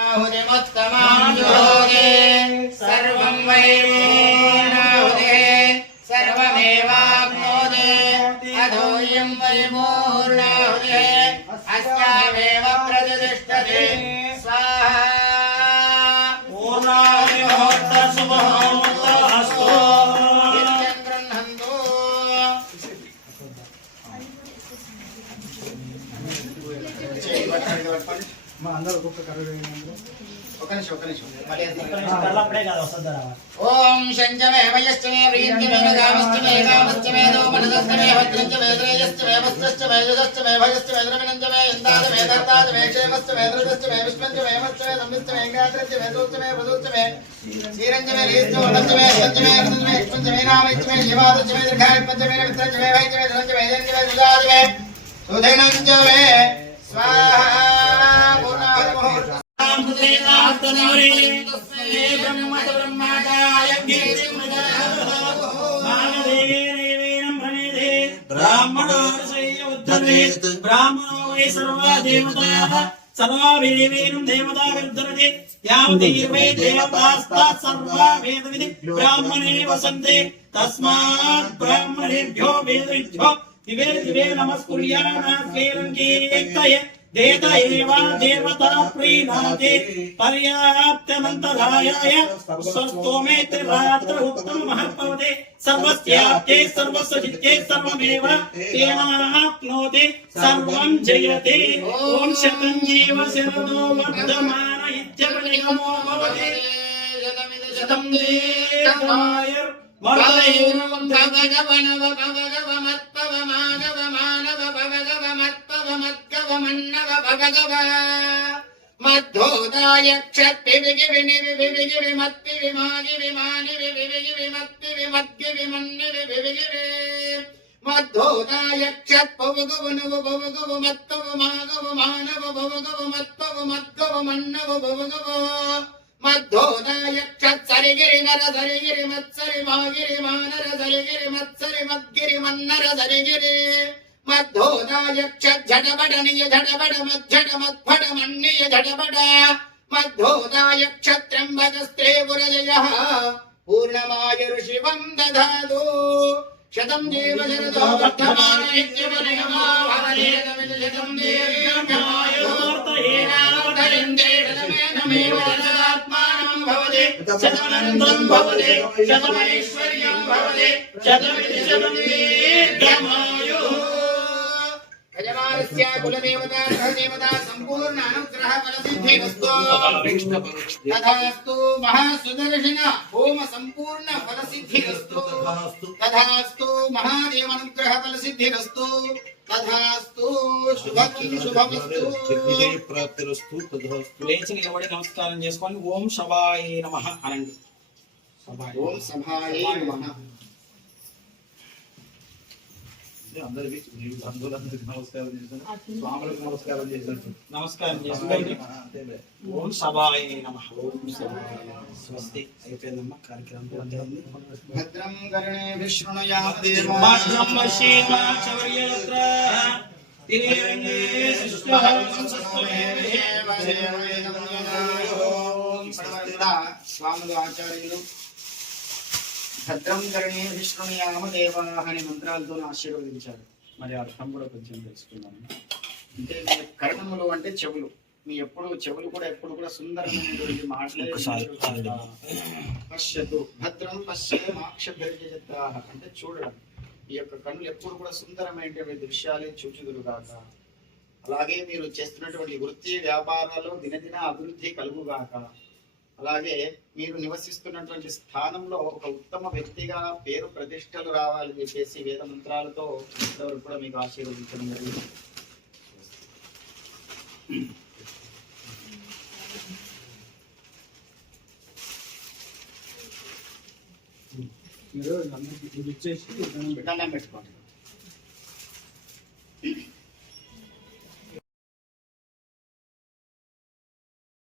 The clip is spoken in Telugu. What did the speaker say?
आहुतिमुत्तमां योगे सर्वं वैमोनाहुते सर्वमेवाप्नोति अधोयं वैमोर्णाहुते अस्यामेव प्रतिष्ठते स्वाहा ओर्णाहुतिहोत्तशुभः అందరూ ఒక్కొక్క కర్ర. ఒక నిమిషం ఒక నిమిషం. ఓం శంచమే వయశ్చమే ప్రీత్యమే గామశ్చమే గామశ్చమే దోమనదశ్చమే భద్రంచమే శ్రేయశ్చమే వస్త్రశ్చమే యజశ్చమే భయశ్చమే ద్రవిణంచమే ఇందాదమే దత్తాదమే క్షేమశ్చమే విష్ణంచమే గాత్రశ్చమే శ్రీరంజమే సంచమే దీర్ఘాయుష్మంచమే విత్రంచమే వైద్యమే ధనంచమే సుజాదమే సుధనంచమే ब्राह्मणो उद्धरेत् ब्राह्मणो वै सर्वा देवताः सर्वाभिदेवेनं देवता विद्धरति यावति वै देवतास्तात् सर्वा वेदविधि ब्राह्मणे वसन्ति तस्मात् ब्राह्मणेभ्यो वेदविद्भ्यो दिवे दिवे नमस्कुर्याणास्वेरङ्गीक्तये देतैव देवता प्रीणाति पर्याप्तमन्तरायाय स्वस्तोमेत्रिरात्र उक्तं महत्पवदे सर्वस्याप्ते सर्वसहित्ये सर्वमेव तेनाप्नोति सर्वं जयते। ॐ शतं जीव शरणो वर्धमान इत्यपनिगमो भवति। शतं देवाय वरदैवं भगवनव भगवमत्पवमानवमानव भगवमत्प मद्गवमन्नव भगगव। मद्धोदाय क्षत्पिविगि विनिविविविगि विमत्ति विमागि विमानि विविविगि विमत्ति विमद्गि विमन्नि विविविगि मद्धोदाय क्षत्पवगवनुव भवगव मत्तव मागव मानव भवगव मत्तव मत्तव मन्नव भवगव मद्धोदाय क्षत्सरिगिरि नर सरिगिरि मत्सरि मागिरि मानर सरिगिरि मत्सरि मद्गिरि मन्नर सरिगिरि మద్దోదాయక్ష జడబడ నియ జడబడ. మజ్జడ మద్భడ మన్నియ జడబడ మద్దోదాయక్ష పురజయ. పూర్ణమాయురు శివం దధాదు శతం జీవ శరదో శతమనందం భవతి శతమైశ్వర్యం భవతి శతమితి శతం దీర్ఘమాయుః యజమానస్య కులదేవతా సహదేవతా సంపూర్ణ అనుగ్రహ ఫలసిద్ధిరస్తు తథాస్తు మహాసుదర్శన హోమ సంపూర్ణ ఫలసిద్ధిరస్తు తథాస్తు మహాదేవ అనుగ్రహ ఫలసిద్ధిరస్తు తథాస్తు శుభం శుభమస్తు. ప్రాప్తిరస్తు తథాస్తు లేచి నిలబడి నమస్కారం చేసుకొని ఓం శవాయ నమ అనండి. ఓం సభాయే నమః. అందరికి బంధువులందరికీ నమస్కారం చేశాను. స్వాములకు నమస్కారం చేశాను. నమస్కారం చేసుకోండి ఓం సభాయ నమ. ఓం. స్వస్తి అయిపోయిందమ్మా కార్యక్రమం భద్రం చౌర్యత్ర. తిరేరంగే స్వాములు ఆచార్యులు. భద్రం కరణే విష్ణుయామ దేవా అనే మంత్రాలతో ఆశీర్వదించారు. మరి అర్థం కూడా కొంచెం తెలుసుకుందాం. అంటే కర్ణములు అంటే చెవులు. మీ ఎప్పుడు చెవులు కూడా ఎప్పుడు కూడా సుందరమైనటువంటి మాటలే ఒకసారి వింటుంటారు. పశ్యతు. భద్రం పశ్యత మాక్షభ్యజత్తా అంటే చూడడం. ఈ యొక్క కన్నులు ఎప్పుడు కూడా సుందరమైనటువంటి దృశ్యాలే చూచుదురుగాక అలాగే మీరు చేస్తున్నటువంటి వృత్తి వ్యాపారాలు దినదిన అభివృద్ధి కలుగుగాక అలాగే మీరు నివసిస్తున్నటువంటి స్థానంలో ఒక ఉత్తమ వ్యక్తిగా పేరు ప్రతిష్టలు రావాలని చెప్పేసి వేద మంత్రాలతో ఇంతవరకు కూడా మీకు ఆశీర్వదించడం జరిగింది మీరు. దండం పెట్టుకోండి